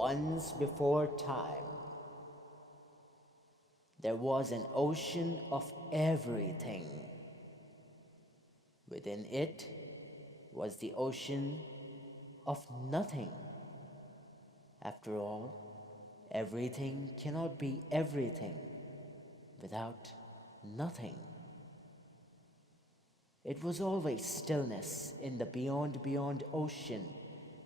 once before time, there was an ocean of everything. Within it was the ocean of nothing. After all, everything cannot be everything without nothing. It was always stillness in the beyond ocean,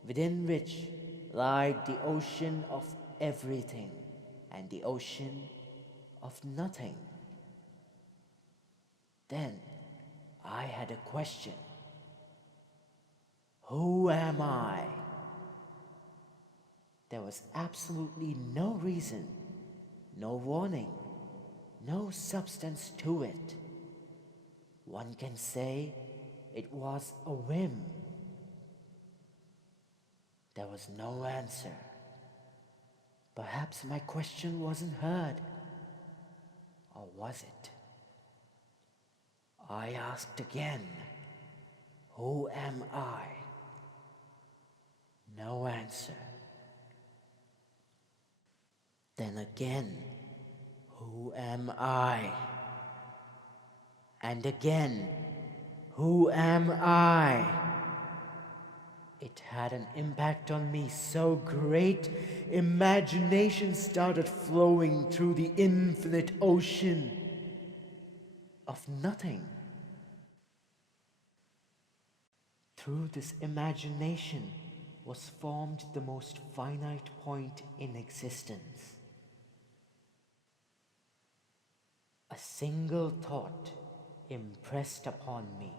within which lied the ocean of everything and the ocean of nothing. Then I had a question. Who am I? There was absolutely no reason, no warning, no substance to it. One can say it was a whim. There was no answer. Perhaps my question wasn't heard. Or was it? I asked again, who am I? No answer. Then again, who am I? And again, who am I? It had an impact on me so great, imagination started flowing through the infinite ocean of nothing. Through this imagination was formed the most finite point in existence. A single thought impressed upon me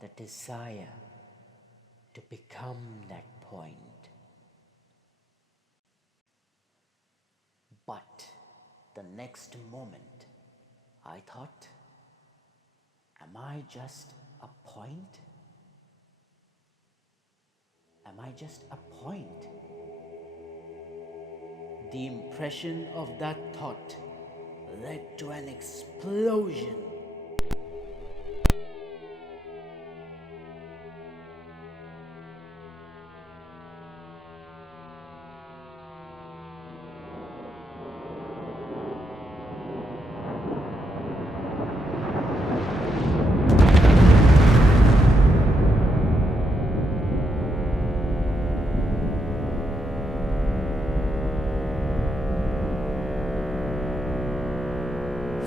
the desire to become that point. But the next moment, I thought, am I just a point? Am I just a point? The impression of that thought led to an explosion.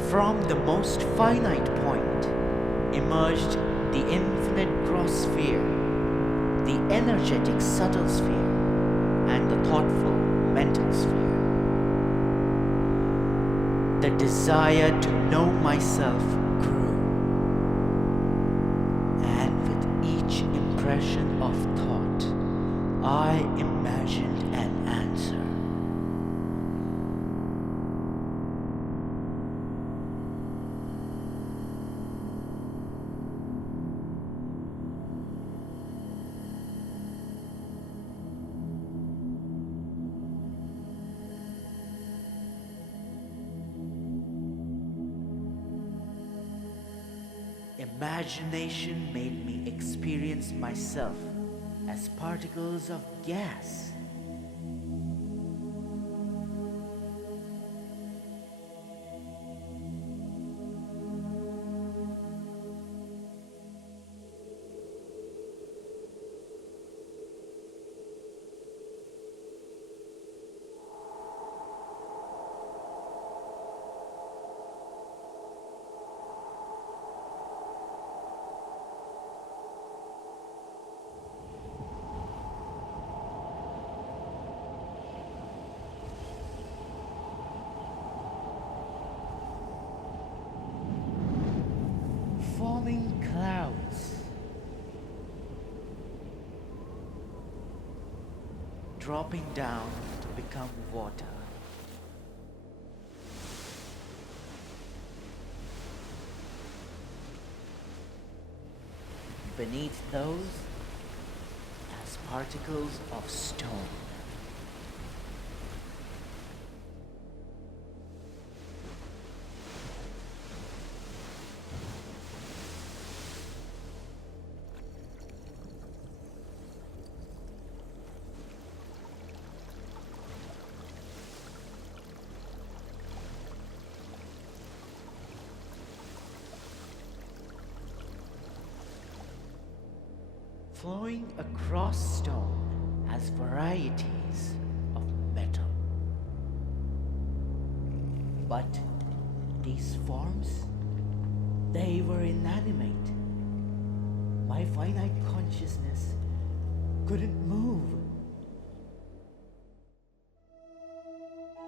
From the most finite point emerged the infinite gross sphere, the energetic subtle sphere, and the thoughtful mental sphere. The desire to know myself grew, and with each impression of thought, I imagined an answer. Imagination made me experience myself as particles of gas. Forming clouds, dropping down to become water. Beneath those, as particles of stone. flowing across stone has varieties of metal. But these forms, they were inanimate. My finite consciousness couldn't move.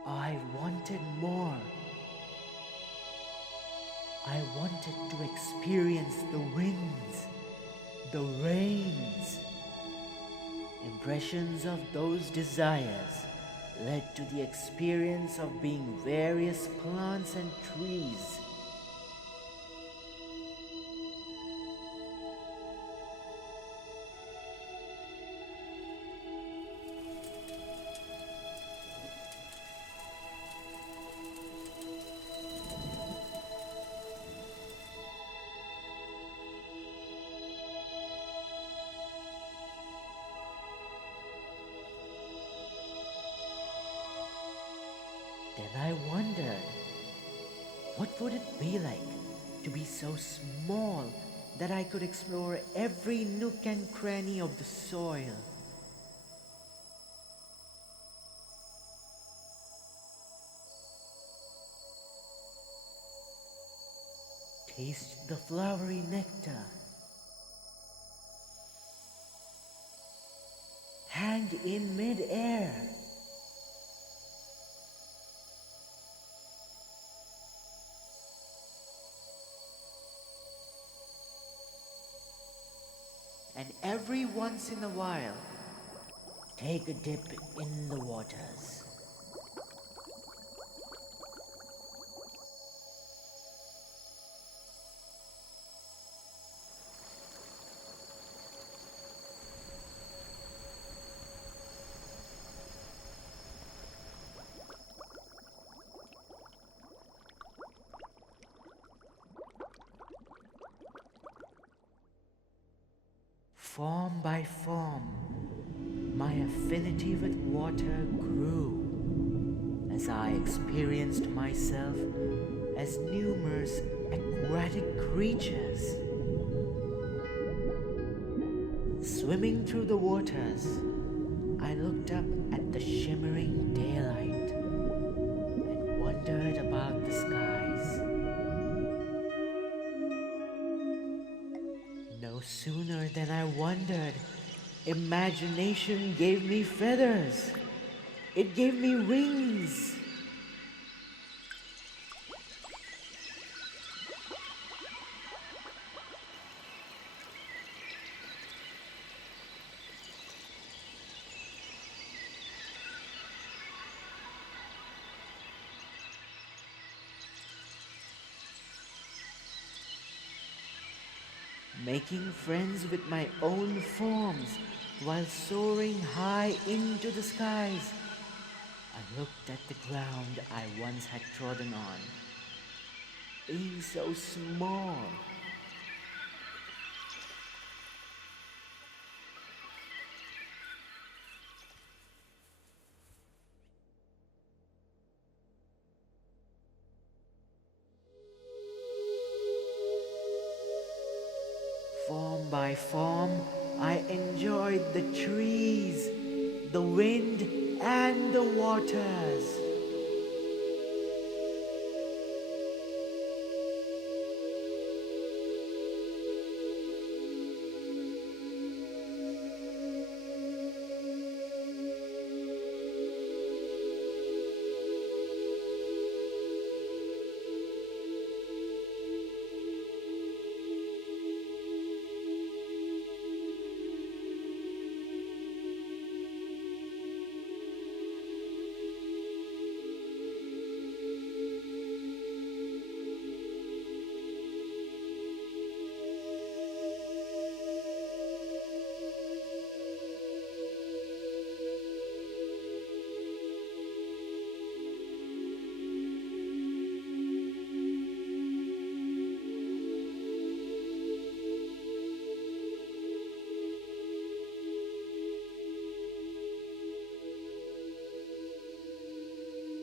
I wanted more. I wanted to experience the winds, the rains. Impressions of those desires led to the experience of being various plants and trees. Then I wondered, what would it be like to be so small that I could explore every nook and cranny of the soil? Taste the flowery nectar. Hang in mid-air. And every once in a while, take a dip in the waters. Form by form, my affinity with water grew as I experienced myself as numerous aquatic creatures. Swimming through the waters, I looked up at the shimmering daylight and wondered about the skies. No sooner than I wondered, imagination gave me feathers. It gave me wings. Making friends with my own forms while soaring high into the skies. I looked at the ground I once had trodden on, being so small. Form by form, I enjoyed the trees, the wind, and the waters.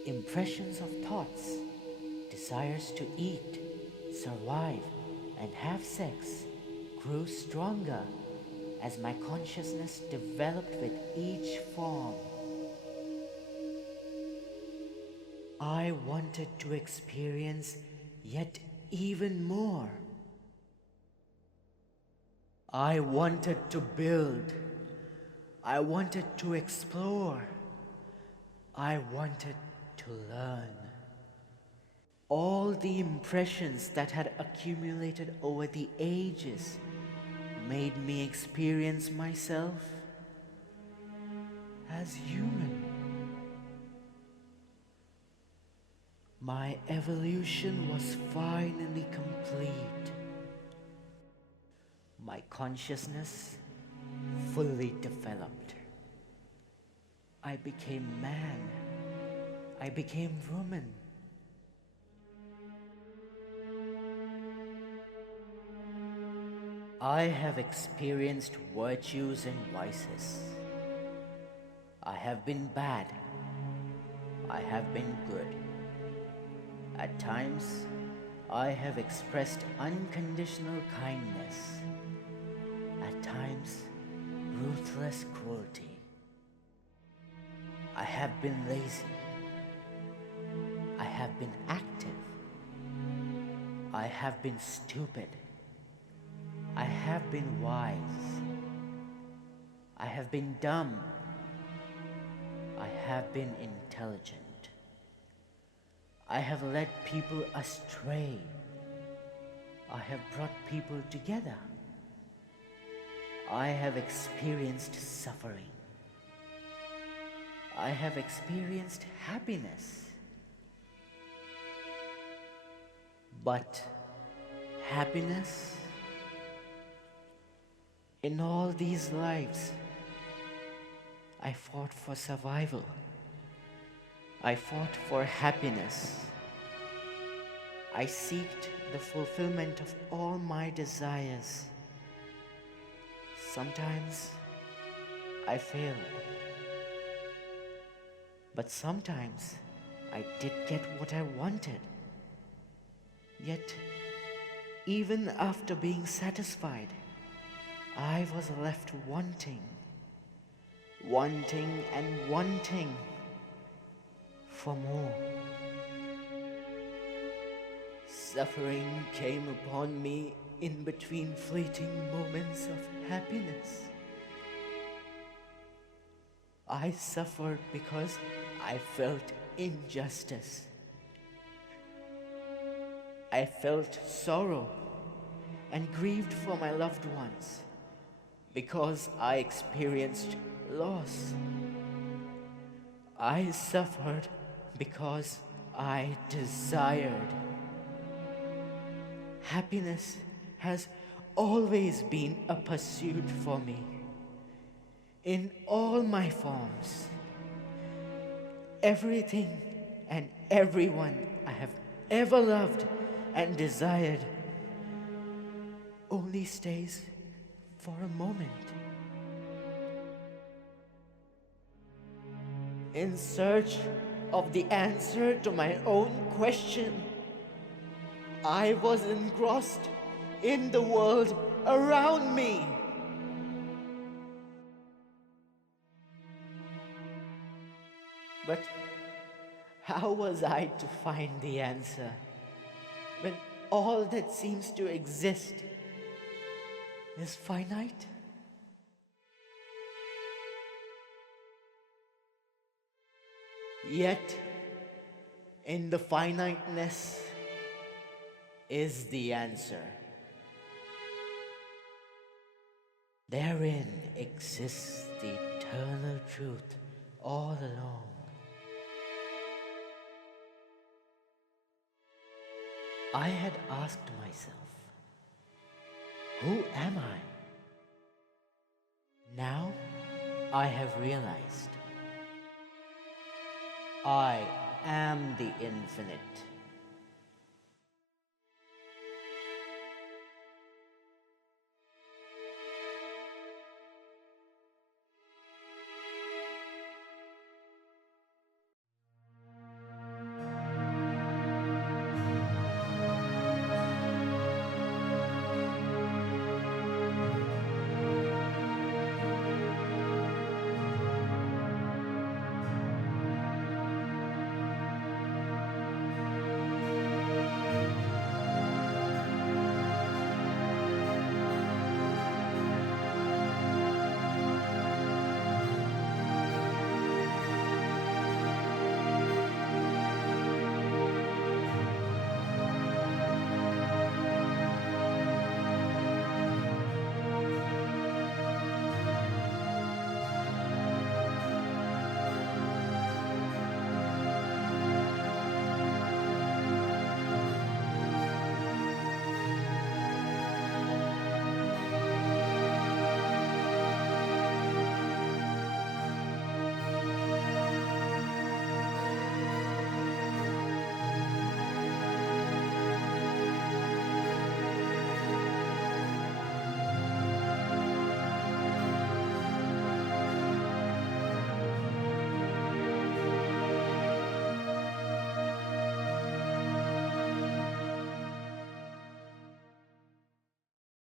Impressions of thoughts, desires to eat, survive, and have sex grew stronger as my consciousness developed with each form. I wanted to experience yet even more. I wanted to build. I wanted to explore. I wanted to learn. All the impressions that had accumulated over the ages made me experience myself as human. My evolution was finally complete. My consciousness fully developed. I became man. I became woman. I have experienced virtues and vices. I have been bad. I have been good. At times, I have expressed unconditional kindness. At times, ruthless cruelty. I have been lazy. I have been active. I have been stupid. I have been wise. I have been dumb. I have been intelligent. I have led people astray. I have brought people together. I have experienced suffering. I have experienced happiness. But happiness? In all these lives, I fought for survival. I fought for happiness. I sought the fulfillment of all my desires. Sometimes I failed. But sometimes I did get what I wanted. Yet, even after being satisfied, I was left wanting and wanting for more. Suffering came upon me in between fleeting moments of happiness. I suffered because I felt injustice. I felt sorrow and grieved for my loved ones because I experienced loss. I suffered because I desired. Happiness has always been a pursuit for me, in all my forms. Everything and everyone I have ever loved and desired only stays for a moment. In search of the answer to my own question, I was engrossed in the world around me. But how was I to find the answer when all that seems to exist is finite? Yet, in the finiteness is the answer. Therein exists the eternal truth all along. I had asked myself, who am I? Now I have realized I am the infinite.